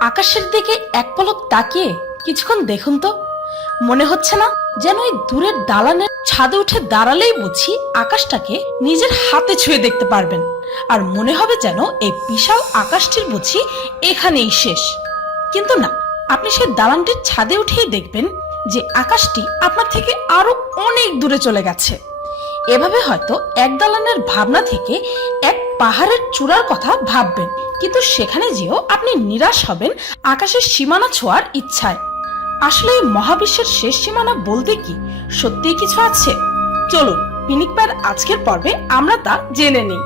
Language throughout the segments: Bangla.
আকাশের দিকে এক পলক তাকিয়ে কিছুক্ষণ দেখুন তো। মনে হচ্ছে না যেন ওই দূরের দালানের ছাদে উঠে দাঁড়ালেই বুঝি আকাশটাকে নিজের হাতে ছুঁয়ে দেখতে পারবেন। আর মনে হবে যেন এই বিশাল আকাশটির বুঝি এখানেই শেষ। কিন্তু না, আপনি সেই দালানটির ছাদে উঠেই দেখবেন যে আকাশটি আপনার থেকে আরও অনেক দূরে চলে গেছে। এভাবে হয়তো এক দালানের ভাবনা থেকে এক পাহাড়ের চূড়ার কথা ভাববেন। কিন্তু সেখানে যেও আপনি নিরাশ হবেন আকাশের সীমানা ছোঁয়ার ইচ্ছায়। আসলে মহাবিশ্বের শেষ সীমানা বলতে কি? সত্যিই কিছু আছে? চলুন, পিনিক প্যার আজকের পর্বে আমরা তা জেনে নিই।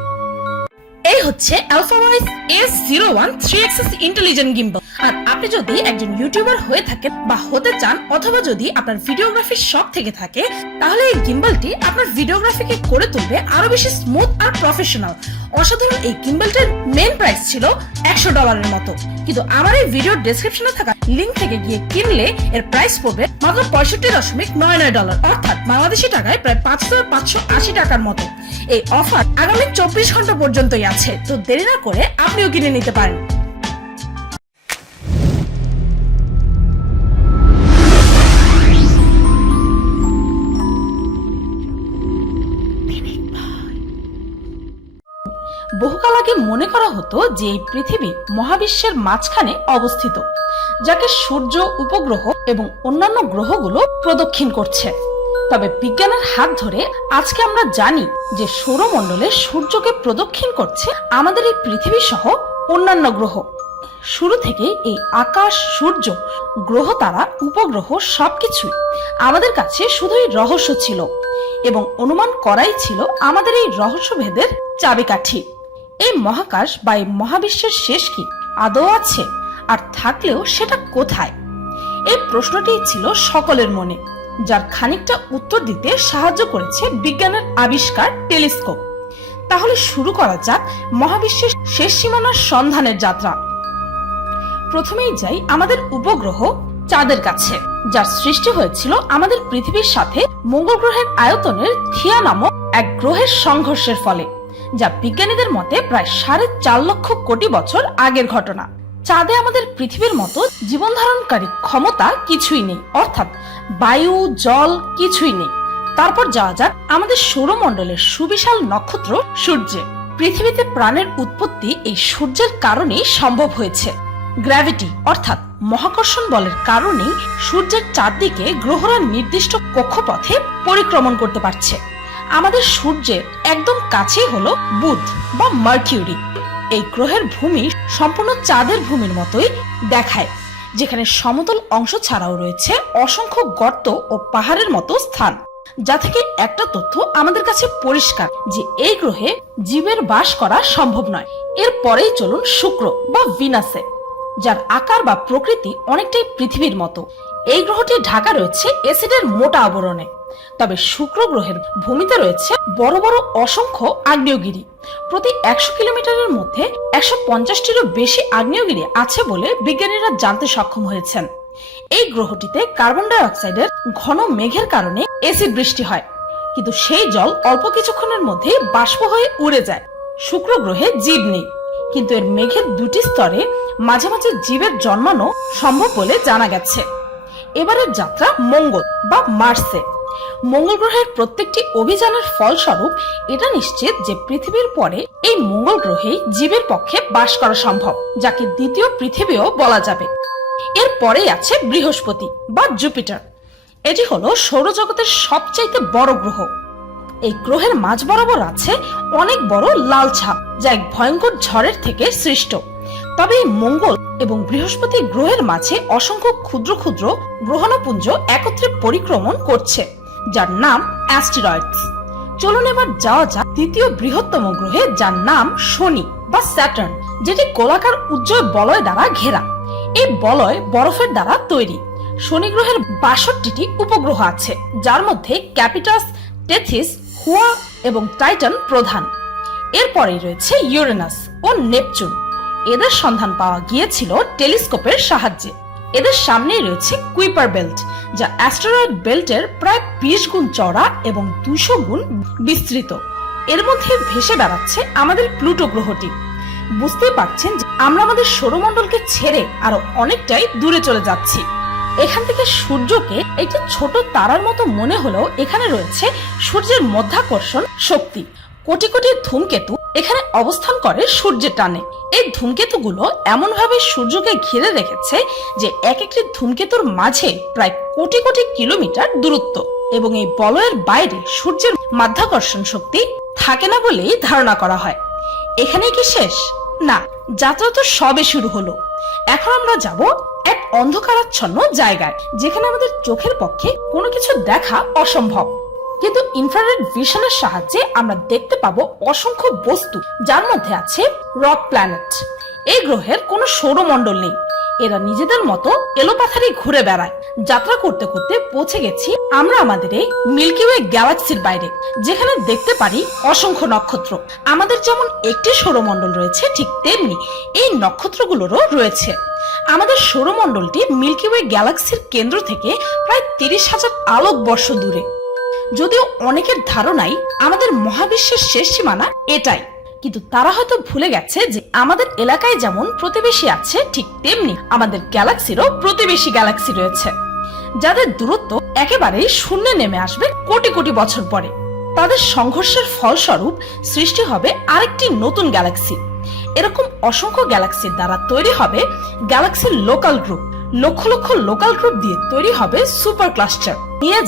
এই হচ্ছে Alphawise S zero one three axis intelligent gimbal আর আপনি যদি একজন ইউটিউবার হয়ে থাকেন বা হতে চান, অথবা যদি আপনার ভিডিওগ্রাফির শখ থেকে থাকে, তাহলে এই গিম্বলটি আপনার ভিডিওগ্রাফিকে করে তুলবে আরও বেশি স্মুথ আর প্রফেশনাল অসাধারণ এই কিম্বলটার মেন প্রাইস ছিল একশো ডলারের মতো। কিন্তু আমার এই ভিডিওর ডেসক্রিপশনে থাকা লিঙ্ক থেকে গিয়ে কিনলে এর প্রাইস পড়বে মাত্র পঁয়ষট্টি দশমিক নয় নয় ডলার অর্থাৎ বাংলাদেশি টাকায় প্রায় পাঁচ হাজার পাঁচশো আশি টাকার মতো। এই অফার আগামী চব্বিশ ঘণ্টা পর্যন্তই আছে। তো দেরি না করে আপনিও কিনে নিতে পারেন। মনে করা হতো যে এই পৃথিবী মহাবিশ্বের মাঝখানে অবস্থিত, যাকে সূর্য, উপগ্রহ এবং অন্যান্য গ্রহগুলো প্রদক্ষিণ করছে। তবে বিজ্ঞানের হাত ধরে আজকে আমরা জানি যে সৌরমণ্ডলে সূর্যকে প্রদক্ষিণ করছে আমাদের এই পৃথিবী সহ অন্যান্য গ্রহ। শুরু থেকে এই আকাশ, সূর্য, গ্রহ তারা, উপগ্রহ সবকিছুই আমাদের কাছে শুধুই রহস্য ছিল এবং অনুমান করাই ছিল আমাদের এই রহস্যভেদের চাবিকাঠি। এই মহাকাশ বা এই মহাবিশ্বের শেষ কি? আদৌ আছে? আর থাকলেও সেটা কোথায়? এই প্রশ্নটি ছিল সকলের মনে, যার খানিকটা উত্তর দিতে সাহায্য করেছে বিজ্ঞানের আবিষ্কার টেলিস্কোপ। তাহলে শুরু করা যাক মহাবিশ্বের শেষ সীমানার সন্ধানের যাত্রা। প্রথমেই যাই আমাদের উপগ্রহ চাঁদের কাছে, যার সৃষ্টি হয়েছিল আমাদের পৃথিবীর সাথে মঙ্গল গ্রহের আয়তনের থিয়া নামক এক গ্রহের সংঘর্ষের ফলে। যা বিজ্ঞানীদের মতে প্রায় সাড়ে চার লক্ষ কোটি বছর আগের ঘটনা। চাঁদে আমাদের পৃথিবীর মতো জীবন ধারণকারী ক্ষমতা কিছুই নেই। অর্থাৎ বায়ু, জল কিছুই নেই। তারপর যাওয়া যাক আমাদের সৌরমণ্ডলের সুবিশাল নক্ষত্র সূর্যে। পৃথিবীতে প্রাণের উৎপত্তি এই সূর্যের কারণেই সম্ভব হয়েছে। গ্র্যাভিটি, অর্থাৎ মহাকর্ষণ বলের কারণেই সূর্যের চারদিকে গ্রহরা নির্দিষ্ট কক্ষপথে পরিক্রমণ করতে পারছে। আমাদের সূর্যের একদম কাছেই হলো বুধ বা মার্কিউরি। এই গ্রহের ভূমি সম্পূর্ণ চাঁদের ভূমির মতোই দেখায়, যেখানে সমতল অংশ ছাড়াও রয়েছে অসংখ্য গর্ত ও পাহাড়ের মতো স্থান, যা থেকে একটা তথ্য আমাদের কাছে পরিষ্কার যে এই গ্রহে জীবের বাস করা সম্ভব নয়। এরপরেই চলুন শুক্র বা ভিনাসে, যার আকার বা প্রকৃতি অনেকটাই পৃথিবীর মতো। এই গ্রহটি ঢাকা রয়েছে এসিডের মোটা আবরণে। তবে শুক্র গ্রহের ভূমিতে রয়েছে বড় বড় অসংখ্য আগ্নেয়গিরি। প্রতি একশো কিলোমিটারের মধ্যে একশো পঞ্চাশটিরও বেশি আগ্নেয়গিরি আছে বলে বিজ্ঞানীরা জানতে সক্ষম হয়েছেন। এই গ্রহটিতে কার্বন ডাই অক্সাইডের ঘন মেঘের কারণে এসিড বৃষ্টি হয়। কিন্তু সেই জল অল্প কিছুক্ষণের মধ্যে বাষ্প হয়ে উড়ে যায়। শুক্র গ্রহে জীব নেই। কিন্তু এর মেঘের দুটি স্তরে মাঝে মাঝে জীবের জন্মানো সম্ভব বলে জানা গেছে। এবারের যাত্রা মঙ্গল বা মার্সে। মঙ্গল গ্রহের প্রত্যেকটি অভিযানের ফলস্বরূপ এটা নিশ্চিত যে পৃথিবীর পরে এই মঙ্গল গ্রহেই জীবের পক্ষে বাস করা সম্ভব, যাকে দ্বিতীয় পৃথিবীও বলা যাবে। এর পরেই আছে বৃহস্পতি বা জুপিটার। এটি হলো সৌরজগতের সবচাইতে বড় গ্রহ। এই গ্রহের মাঝ বরাবর আছে অনেক বড় লাল ছাপ, যা এক ভয়ঙ্কর ঝড়ের থেকে সৃষ্ট। তবে এই মঙ্গল এবং বৃহস্পতি গ্রহের মাঝে অসংখ্য ক্ষুদ্র ক্ষুদ্র গ্রহণপুঞ্জ একত্রে পরিক্রমণ করছে, যার নাম অ্যাস্টেরয়েডস। চলুন এবার যাওয়া যাক দ্বিতীয় বৃহত্তম গ্রহে, যার নাম শনি বা স্যাটার্ন, যেটি গোলাকার উজ্জ্বল বলয় দ্বারা ঘেরা। এই বলয় বরফের দ্বারা তৈরি। শনি গ্রহের বাষট্টিটি উপগ্রহ আছে, যার মধ্যে ক্যাপিটাস, টেথিস হুয়া এবং টাইটান প্রধান। এরপরেই রয়েছে ইউরেনাস ও নেপচুন। এদের সন্ধান পাওয়া গিয়েছিল টেলিস্কোপের সাহায্যে। এদের সামনেই রয়েছে কুইপার বেল্ট, যা অ্যাস্টেরয়েড বেল্টের প্রায় বিশ গুণ চড়া এবং দুশো গুণ বিস্তৃত। এর মধ্যে ভেসে বেড়াচ্ছে আমাদের প্লুটো গ্রহটি। বুঝতে পারছেন যে আমরা আমাদের সৌরমণ্ডলকে ছেড়ে আরও অনেকটাই দূরে চলে যাচ্ছি। এখান থেকে সূর্যকে একটি ছোট তারার মতো মনে হলেও এখানে রয়েছে সূর্যের মধ্যাকর্ষণ শক্তি। কোটি কোটি ধূমকেতু এখানে অবস্থান করে সূর্যের টানে। এই ধূমকেতুগুলো এমনভাবে সূর্যকে ঘিরে রেখেছে যে এক একটি ধূমকেতুর মাঝে প্রায় কোটি কোটি কিলোমিটার দূরত্ব এবং এই বলয়ের বাইরে সূর্যের মাধ্যাকর্ষণ শক্তি থাকে না বলেই ধারণা করা হয়। এখানেই কি শেষ? না, যাত্রা তো সবে শুরু হলো। এখন আমরা যাব অন্ধকারাচ্ছন্ন জায়গায়, যেখানে আমাদের চোখের পক্ষে কোনো কিছু দেখা অসম্ভব। কিন্তু ইনফ্রারেড ভিশনের সাহায্যে আমরা দেখতে পাবো অসংখ্য বস্তু, যার মধ্যে আছে রক প্ল্যানেট এই গ্রহের কোনো সৌরমণ্ডল নেই। এরা নিজেদের মতো এলোপাথারি ঘুরে বেড়ায়। যাত্রা করতে করতে পৌঁছে গেছি আমরা আমাদের এই মিল্কি ওয়ে গ্যালাক্সির বাইরে, যেখানে দেখতে পারি অসংখ্য নক্ষত্র। আমাদের যেমন একটি সৌরমণ্ডল রয়েছে, ঠিক তেমনি এই নক্ষত্রগুলোরও রয়েছে। আমাদের সৌরমণ্ডলটি মিল্কি ওয়ে গ্যালাক্সির কেন্দ্র থেকে প্রায় তিরিশ হাজার আলোক বর্ষ দূরে। যদিও অনেকের ধারণাই আমাদের মহাবিশ্বের শেষ সীমানা এটাই। কিন্তু তারা হয়তো ভুলে গেছে যে আমাদের এলাকায় যেমন প্রতিবেশী আছে, ঠিক তেমনি আমাদের গ্যালাক্সিরও প্রতিবেশী গ্যালাক্সি রয়েছে। যাদের দূরত্ব একেবারেই শূন্যে নেমে আসবে কোটি কোটি বছর পরে। তাদের সংঘর্ষের ফলস্বরূপ সৃষ্টি হবে আরেকটি নতুন গ্যালাক্সি। এরকম অসংখ্য গ্যালাক্সির দ্বারা তৈরি হবে গ্যালাক্সির local group. Lakh lakh local group দিয়ে তৈরি হবে সুপার ক্লাস্টার। নিয়ে